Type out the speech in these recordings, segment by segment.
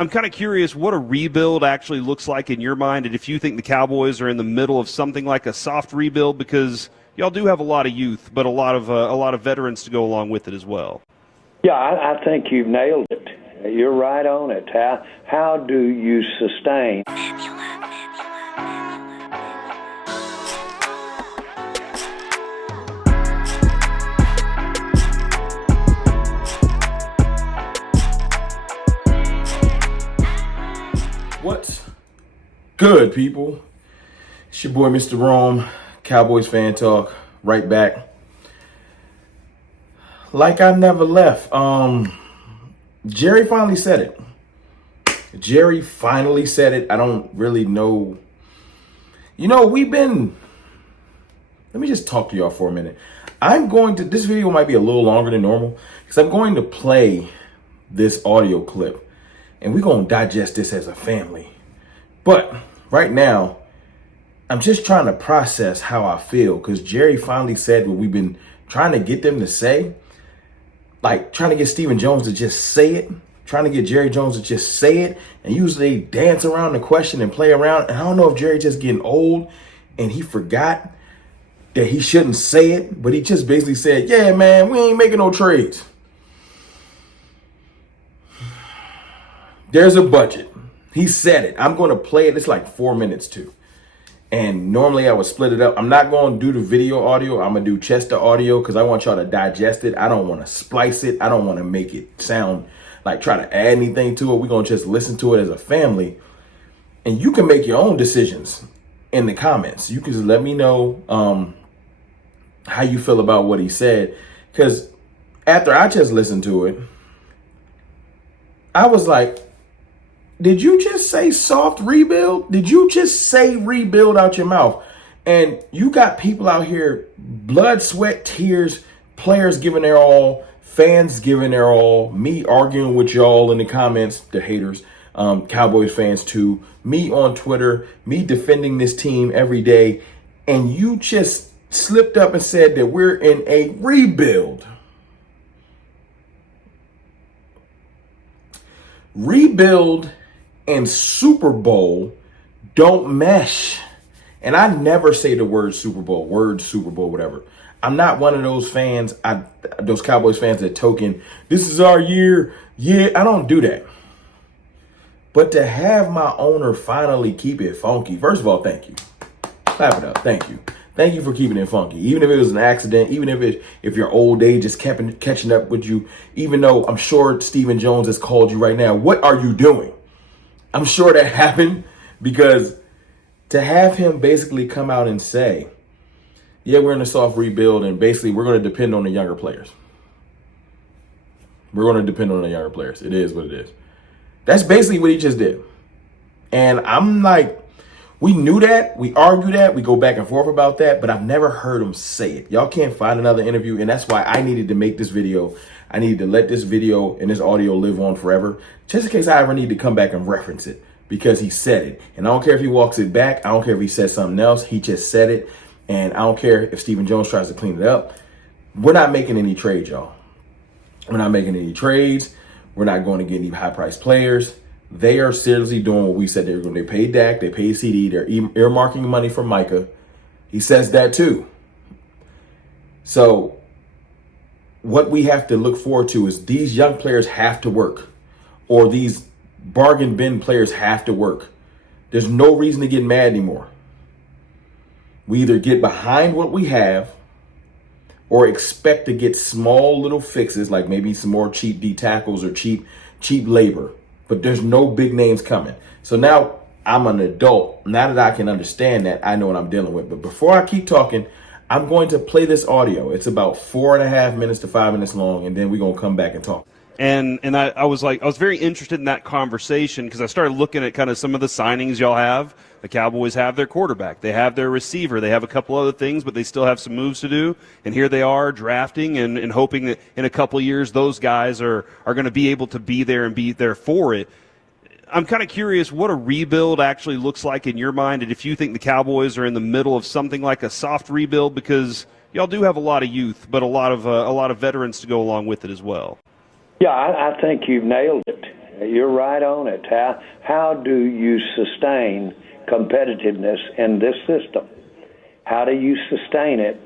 I'm kind of curious what a rebuild actually looks like in your mind, and if you think the Cowboys are in the middle of something like a soft rebuild, because y'all do have a lot of youth, but a lot of veterans to go along with it as well. Yeah, I think you've nailed it. You're right on it. How do you sustain? What's good, people? It's your boy, Mr. Rome, Cowboys Fan Talk, right back. Like I never left. Jerry finally said it. I don't really know. Let me just talk to y'all for a minute. This video might be a little longer than normal because I'm going to play this audio clip. And we're going to digest this as a family. But right now, I'm just trying to process how I feel. Because Jerry finally said what we've been trying to get them to say. Like trying to get Stephen Jones to just say it. Trying to get Jerry Jones to just say it. And usually dance around the question and play around. And I don't know if Jerry just getting old and he forgot that he shouldn't say it. But he just basically said, yeah, man, we ain't making no trades. There's a budget. He said it. I'm going to play it. It's like 4 minutes too. And normally I would split it up. I'm not going to do the video audio. I'm going to do just the audio because I want y'all to digest it. I don't want to splice it. I don't want to make it sound like try to add anything to it. We're going to just listen to it as a family. And you can make your own decisions in the comments. You can just let me know how you feel about what he said. Because after I just listened to it, I was like, did you just say soft rebuild? Did you just say rebuild out your mouth? And you got people out here, blood, sweat, tears, players giving their all, fans giving their all, me arguing with y'all in the comments, the haters, Cowboys fans too, me on Twitter, me defending this team every day. And you just slipped up and said that we're in a rebuild. Rebuild and Super Bowl don't mesh. And I never say the word Super Bowl, whatever. I'm not one of those fans, those Cowboys fans that token, this is our year. Yeah, I don't do that. But to have my owner finally keep it funky, first of all, thank you. Clap it up. Thank you. Thank you for keeping it funky. Even if it was an accident, even if your old age just kept catching up with you, even though I'm sure Stephen Jones has called you right now, what are you doing? I'm sure that happened because to have him basically come out and say, yeah, we're in a soft rebuild and basically we're going to depend on the younger players. We're going to depend on the younger players. It is what it is. That's basically what he just did. And I'm like, we knew that, we argue that, we go back and forth about that, but I've never heard him say it. Y'all can't find another interview, and that's why I needed to make this video. I needed to let this video and this audio live on forever, just in case I ever need to come back and reference it, because he said it. And I don't care if he walks it back, I don't care if he says something else, he just said it, and I don't care if Stephen Jones tries to clean it up. We're not making any trades, y'all. We're not making any trades. We're not going to get any high-priced players. They are seriously doing what we said they were going to. They paid Dak, they paid CD, they're earmarking money for Micah. He says that too. So what we have to look forward to is these young players have to work, or these bargain bin players have to work. There's no reason to get mad anymore. We either get behind what we have or expect to get small little fixes, like maybe some more cheap D tackles or cheap labor. But there's no big names coming. So now I'm an adult. Now that I can understand that, I know what I'm dealing with. But before I keep talking, I'm going to play this audio. It's about 4.5 minutes to 5 minutes long, and then we're going to come back and talk. And I was very interested in that conversation because I started looking at kind of some of the signings y'all have. The Cowboys have their quarterback. They have their receiver. They have a couple other things, but they still have some moves to do. And here they are drafting and hoping that in a couple of years those guys are going to be able to be there and be there for it. I'm kind of curious what a rebuild actually looks like in your mind, and if you think the Cowboys are in the middle of something like a soft rebuild, because y'all do have a lot of youth, but a lot of veterans to go along with it as well. Yeah, I think you've nailed it. You're right on it. How do you sustain competitiveness in this system? How do you sustain it?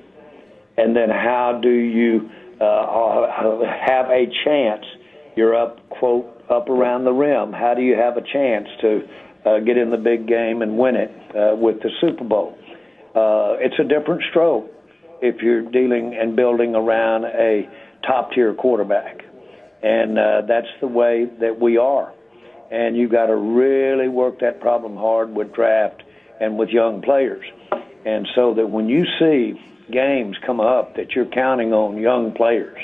And then how do you have a chance? You're up, quote, up around the rim. How do you have a chance to get in the big game and win it with the Super Bowl? It's a different stroke if you're dealing and building around a top-tier quarterback. And that's the way that we are. And you've got to really work that problem hard with draft and with young players. And so that when you see games come up that you're counting on young players,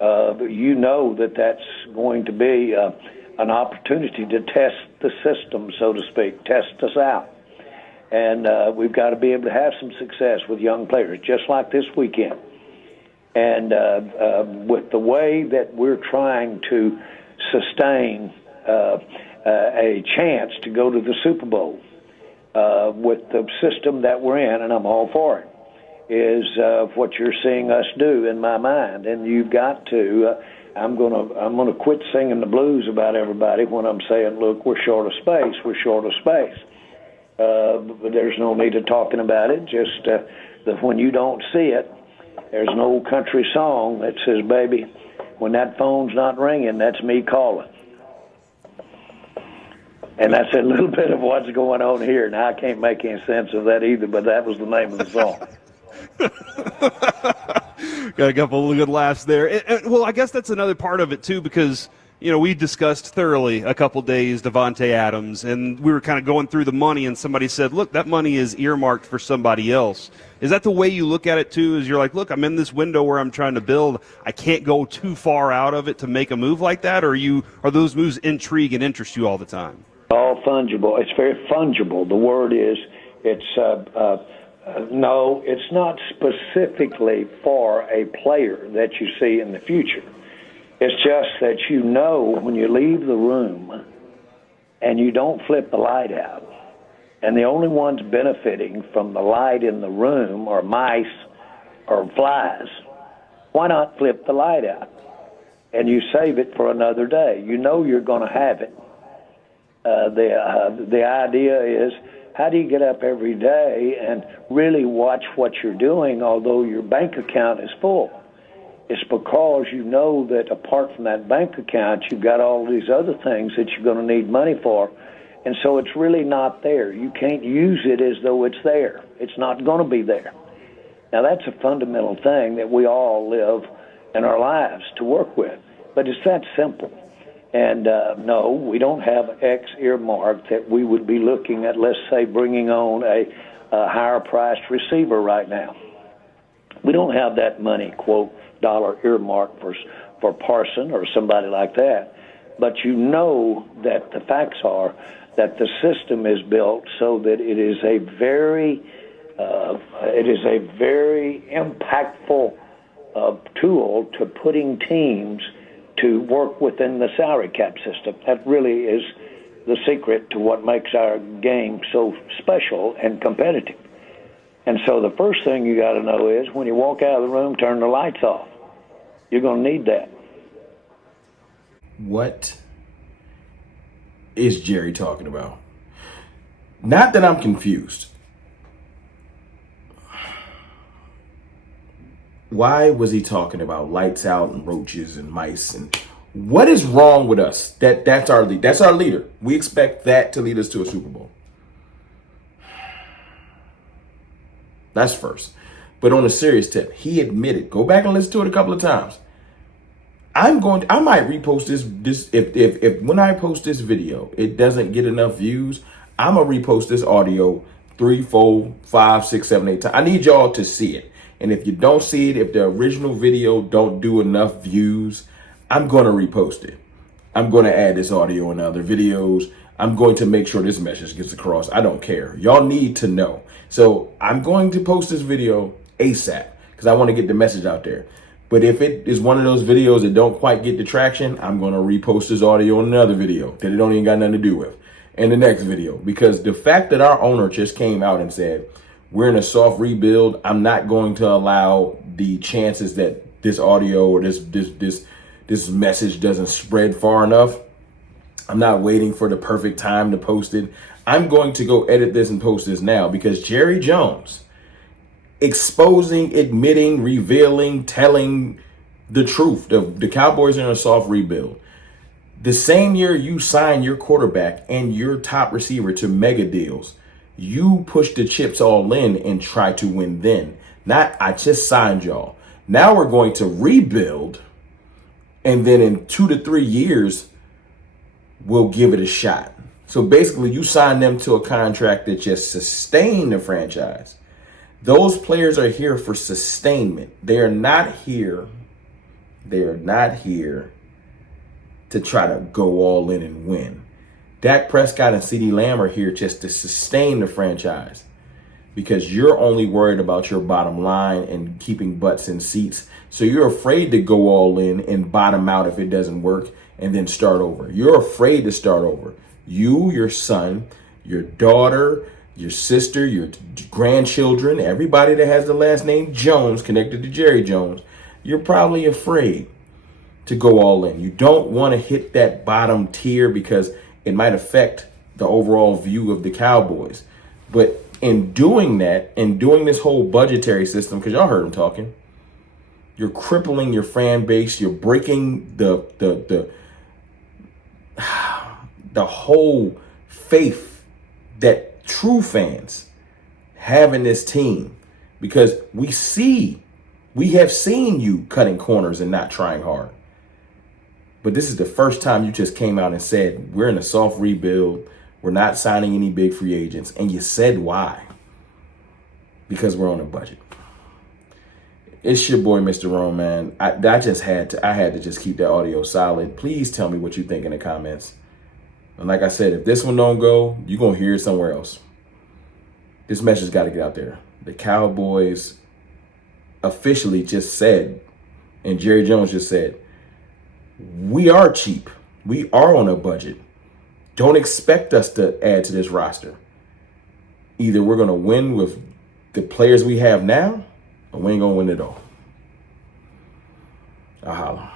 you know that that's going to be an opportunity to test the system, so to speak, test us out. And we've got to be able to have some success with young players, just like this weekend. And with the way that we're trying to sustain a chance to go to the Super Bowl with the system that we're in, and I'm all for it, is what you're seeing us do in my mind. And you've got to. I'm gonna quit singing the blues about everybody when I'm saying, look, we're short of space. We're short of space. But there's no need of talking about it. Just that when you don't see it. There's an old country song that says, baby, when that phone's not ringing, that's me calling. And that's a little bit of what's going on here. Now, I can't make any sense of that either, but that was the name of the song. Got a couple of good laughs there. Well, I guess that's another part of it, too, because, you know, we discussed thoroughly a couple days Davante Adams, and we were kind of going through the money, and somebody said, look, that money is earmarked for somebody else. Is that the way you look at it, too, is you're like, look, I'm in this window where I'm trying to build. I can't go too far out of it to make a move like that, or are those moves intrigue and interest you all the time? All fungible. It's very fungible. The word is, no, it's not specifically for a player that you see in the future. It's just that you know when you leave the room and you don't flip the light out, and the only ones benefiting from the light in the room are mice or flies, why not flip the light out? And you save it for another day. You know you're going to have it. The idea is, how do you get up every day and really watch what you're doing, although your bank account is full? It's because you know that apart from that bank account, you've got all these other things that you're going to need money for. And so it's really not there. You can't use it as though it's there. It's not going to be there. Now, that's a fundamental thing that we all live in our lives to work with. But it's that simple. And no, we don't have X earmarked that we would be looking at, let's say, bringing on a higher-priced receiver right now. We don't have that money, quote, dollar earmark for Parson or somebody like that. But you know that the facts are that the system is built so that it is a very impactful tool to putting teams to work within the salary cap system. That really is the secret to what makes our game so special and competitive. And so the first thing you got to know is when you walk out of the room, turn the lights off. You're going to need that. What is Jerry talking about? Not that I'm confused. Why was he talking about lights out and roaches and mice? And what is wrong with us? That's our lead. That's our leader. We expect that to lead us to a Super Bowl. That's first. But on a serious tip, he admitted, go back and listen to it a couple of times. I might repost this if when I post this video, it doesn't get enough views, I'm gonna repost this audio 3, 4, 5, 6, 7, 8 times. I need y'all to see it. And if you don't see it, if the original video don't do enough views, I'm gonna repost it. I'm gonna add this audio in other videos. I'm going to make sure this message gets across. I don't care. Y'all need to know. So I'm going to post this video ASAP because I want to get the message out there. But if it is one of those videos that don't quite get the traction, I'm going to repost this audio in another video that it don't even got nothing to do with in the next video. Because the fact that our owner just came out and said, we're in a soft rebuild, I'm not going to allow the chances that this audio or this message doesn't spread far enough. I'm not waiting for the perfect time to post it. I'm going to go edit this and post this now because Jerry Jones exposing, admitting, revealing, telling the truth. The Cowboys are in a soft rebuild. The same year you sign your quarterback and your top receiver to mega deals, you push the chips all in and try to win then. Not, I just signed y'all. Now we're going to rebuild, and then in 2 to 3 years, we'll give it a shot. So basically, you sign them to a contract that just sustain the franchise. Those players are here for sustainment. They are not here. They are not here to try to go all in and win. Dak Prescott and CeeDee Lamb are here just to sustain the franchise because you're only worried about your bottom line and keeping butts in seats. So you're afraid to go all in and bottom out if it doesn't work and then start over. You're afraid to start over. You, your son, your daughter, your sister, your grandchildren, everybody that has the last name Jones connected to Jerry Jones, you're probably afraid to go all in. You don't want to hit that bottom tier because it might affect the overall view of the Cowboys. But in doing that, in doing this whole budgetary system, because y'all heard him talking, you're crippling your fan base. You're breaking the whole faith that true fans have in this team, because we have seen you cutting corners and not trying hard. But this is the first time you just came out and said, we're in a soft rebuild. We're not signing any big free agents. And you said why? Because we're on a budget. It's your boy, Mr. Rome, man. I had to just keep that audio solid. Please tell me what you think in the comments. And like I said, if this one don't go, you're going to hear it somewhere else. This message got to get out there. The Cowboys officially just said, and Jerry Jones just said, we are cheap. We are on a budget. Don't expect us to add to this roster. Either we're going to win with the players we have now, or we ain't going to win at all. I'll holla.